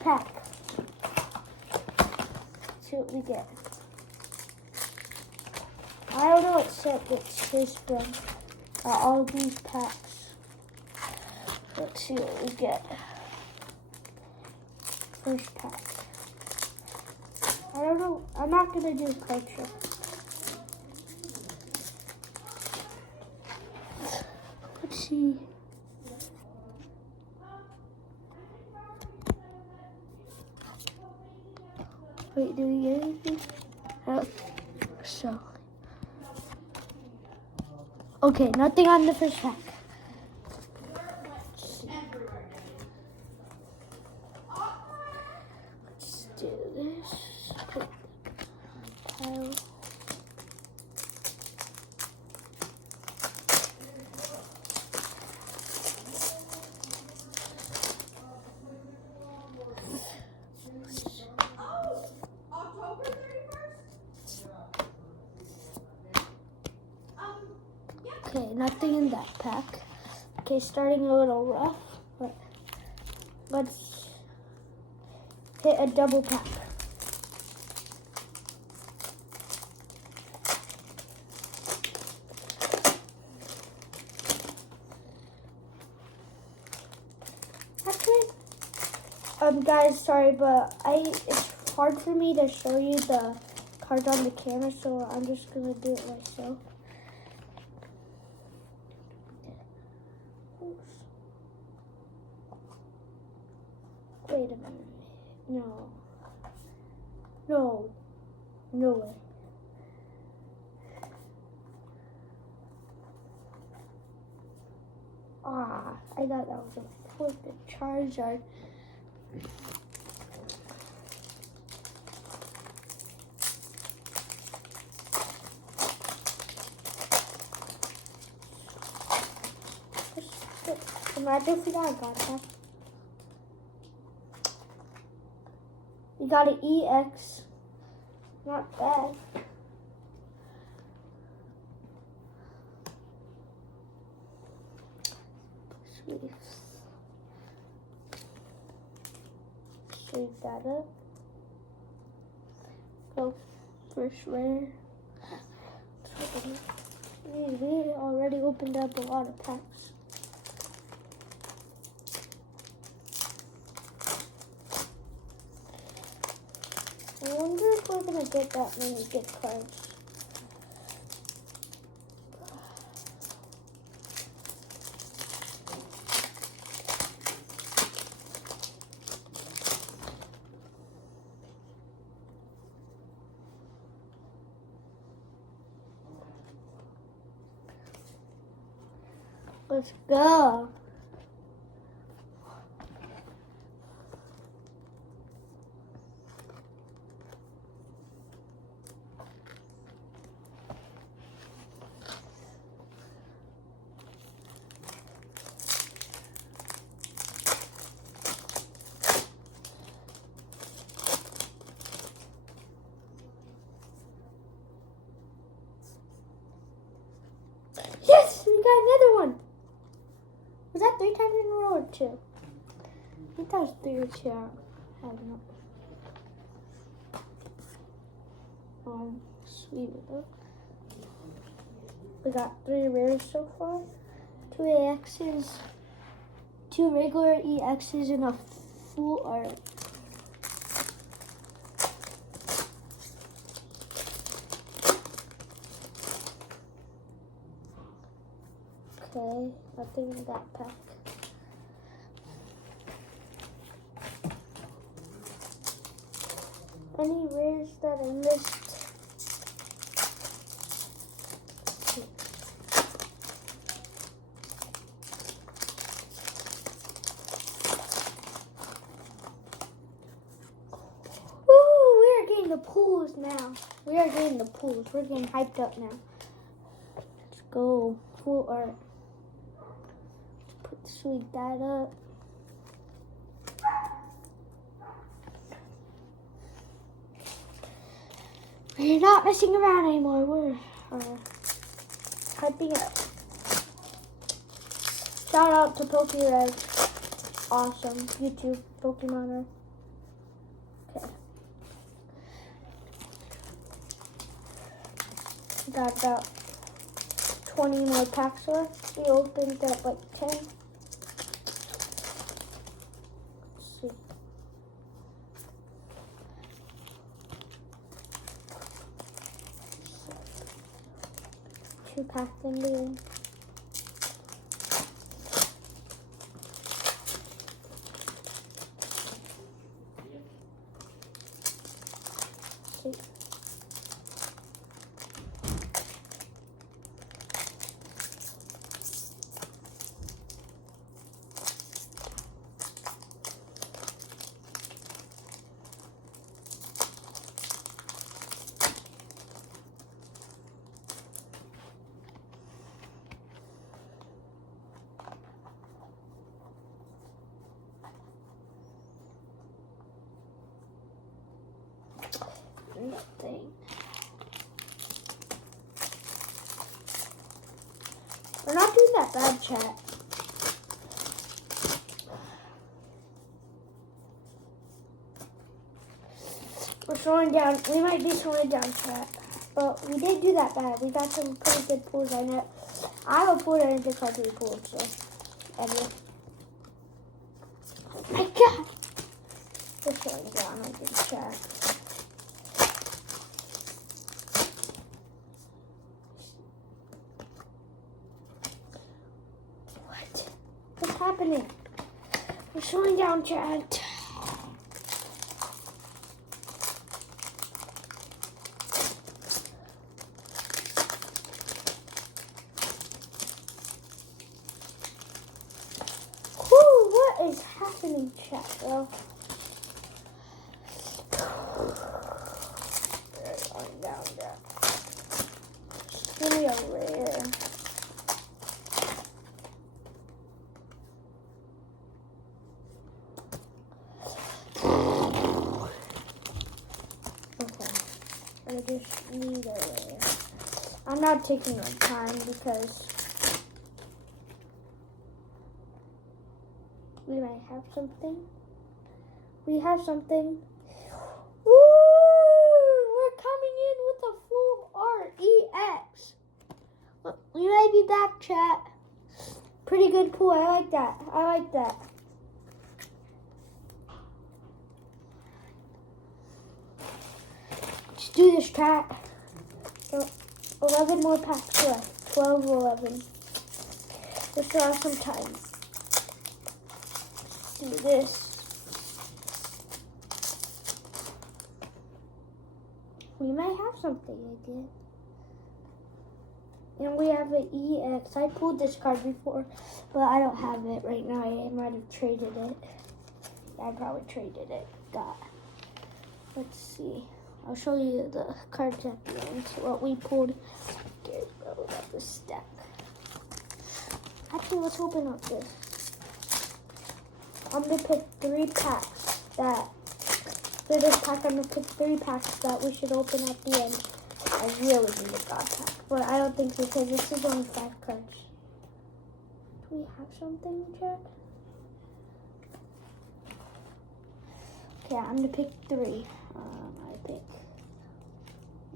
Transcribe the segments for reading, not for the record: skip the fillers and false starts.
pack. Let's see what we get. I don't know what set it's his from. All these packs. Let's see what we get. First pack. I don't know. I'm not gonna do card trick. Let's see. Wait, do we get anything? So. Okay, nothing on the first pack. Let's do this. Put the pile. Okay, nothing in that pack. Okay, starting a little rough, but let's hit a double pack. Actually, guys, sorry, but it's hard for me to show you the cards on the camera, so I'm just gonna do it myself. Wait a minute. No. No way. I thought that was a perfect Charizard. Imagine if we got that. We got an EX. Not bad. Sweet. Save that up. Go first rare. We already opened up a lot of packs. I wonder if we're gonna get that many gift cards. Let's go. Yes, we got another one. Was that 3 times in a row or 2? I think that was 3 or 2. I don't know. Sweet. We got 3 rares so far. 2 AXs, 2 regular EXs, and a full art. Okay, nothing in that pack. Any rares that I missed? Ooh, we are getting the pools now. We are getting the pools. We're getting hyped up now. Let's go. Full art. Sweep that up. We're not messing around anymore. We're hyping it up. Shout out to PokeRev. Awesome. YouTube Pokemoner. got about 20 more packs left. We opened up like 10. Let's see. Two packs in there. See. Nothing. We're not doing that bad, chat. We're slowing down. We might be slowing down, chat. But we didn't do that bad. We got some pretty good pulls. I know. I have a pull in the card we pulled, so. Anyway. Oh my god! We're slowing down, I think, chat. What's happening? We're slowing down, chat. Whew, what is happening, chat, bro? We're slowing down, chat. Give me a rare. I just need a rare. I'm not taking my time because we might have something. We have something. Woo! We're coming in with a full art EX. Look, we might be back, chat. Pretty good pull. I like that. I like that. Let's do this, chat. 11 more packs left. 12, 11. We still have some time. Let's do this. We might have something again. And we have an EX. I pulled this card before, but I don't have it right now. I might have traded it. Yeah, I probably traded it. Let's see. I'll show you the cards at the end. What we pulled. Get rid of the stack. Actually, let's open up this. I'm gonna pick 3 packs that. For this pack, I'm gonna pick 3 packs that we should open at the end. I really need a god pack, but I don't think so because this is only 5 cards. Do we have something, Jack? Okay, I'm gonna pick 3. I pick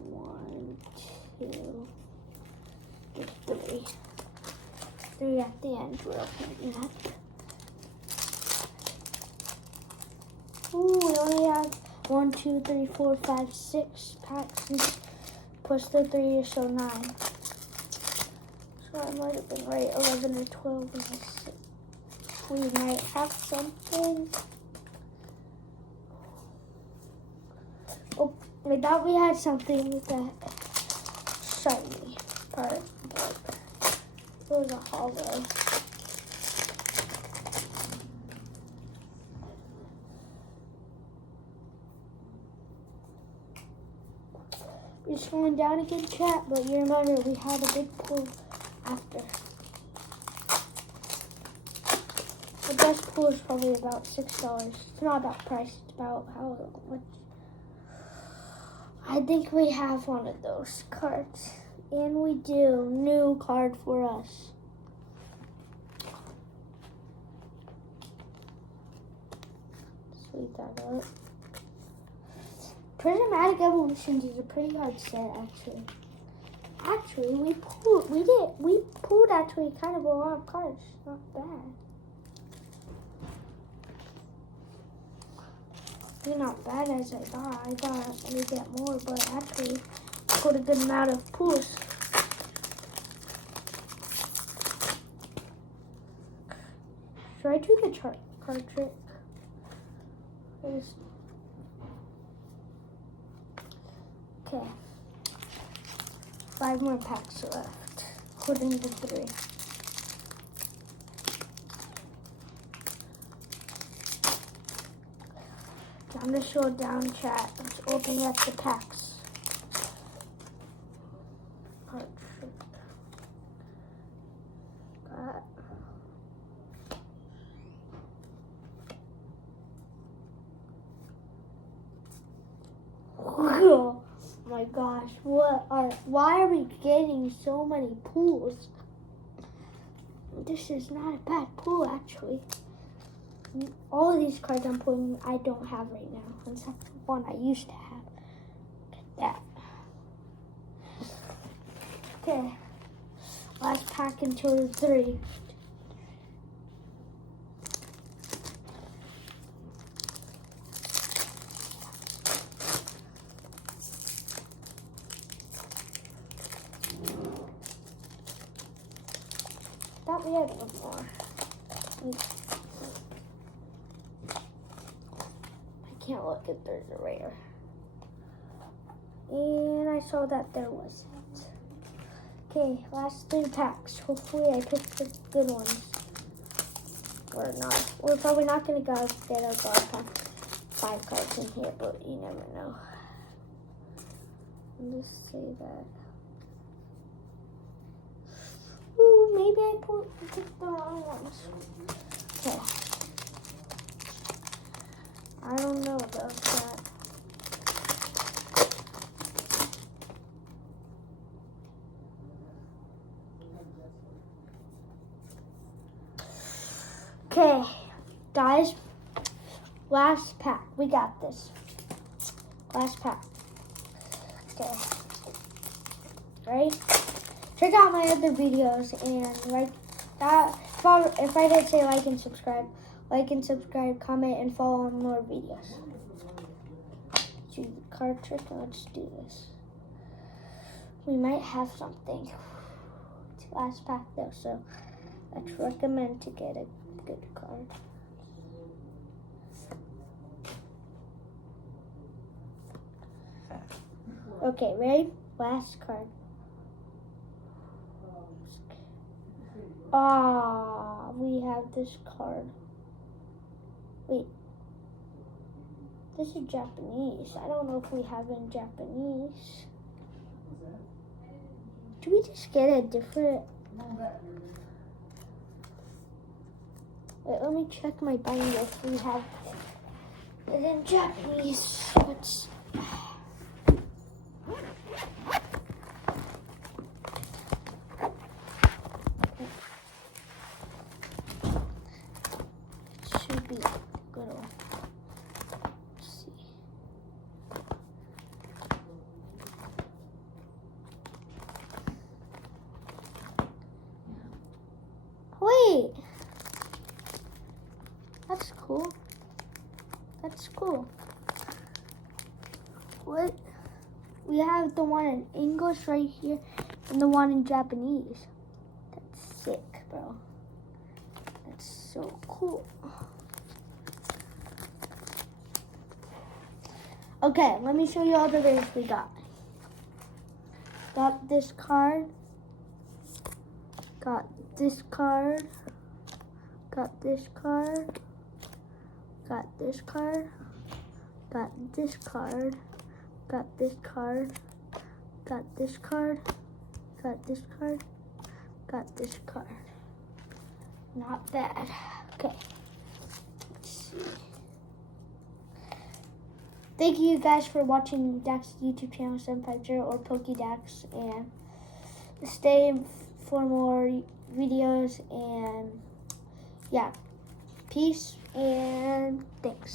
1, 2, 3. 3 at the end. We're opening that. Ooh, we only have 1, 2, 3, 4, 5, 6 packs plus the 3, so 9. So I might have been right, 11 or 12 and 6. We might have something. Oh, I thought we had something with that shiny part, but it was a hollow. We're slowing down again, chat, but you remember we had a big pull after. The best pull is probably about $6. It's not about price, it's about how much. I think we have one of those cards. And we do. New card for us. Sweep that up. Prismatic Evolutions is a pretty hard set, actually. Actually, we pulled actually kind of a lot of cards. Not bad. They're not bad as I thought. I thought we'd get more, but actually pulled a good amount of pulls. Should I do the card trick? Okay. 5 more packs left. According to 3. Time to slow down, chat. Let's open up the packs. Card trick. Got. Oh my gosh, why are we getting so many pulls? This is not a bad pull, actually. All of these cards I'm pulling, I don't have right now, except for one I used to have. Look at that. Okay, last pack until 3. Thought we had one more. I can't look if there's a rare. And I saw that there wasn't. Okay, last 3 packs. Hopefully I pick the good ones. Or not. We're probably not going to go get a God pack 5 cards in here, but you never know. I'll just say that. Ooh, maybe I picked the wrong ones. Okay. I don't know about that. Okay, guys. Last pack. We got this. Last pack. Okay. Right? Check out my other videos and like that. If I did say like and subscribe, comment, and follow on more videos. Do the card trick. Let's do this. We might have something. It's last pack though, so let's recommend to get a good card. Okay, ready? Last card. Ah, we have this card. Wait. This is Japanese. I don't know if we have it in Japanese. Do we just get a different... Wait, let me check my binder if we have it in Japanese. Let's... Should be a good one. Let's see. Wait. That's cool. That's cool. What? We have the one in English right here and the one in Japanese. That's sick, bro. That's so cool. Okay, let me show you all the rares we got. Got this card. Got this card. Got this card. Got this card. Got this card. Got this card. Got this card. Got this card. Got this card. Not bad. Okay. Let's see. Thank you guys for watching Dax's YouTube channel 750 or PokeDax, and stay for more videos, and yeah, peace and thanks.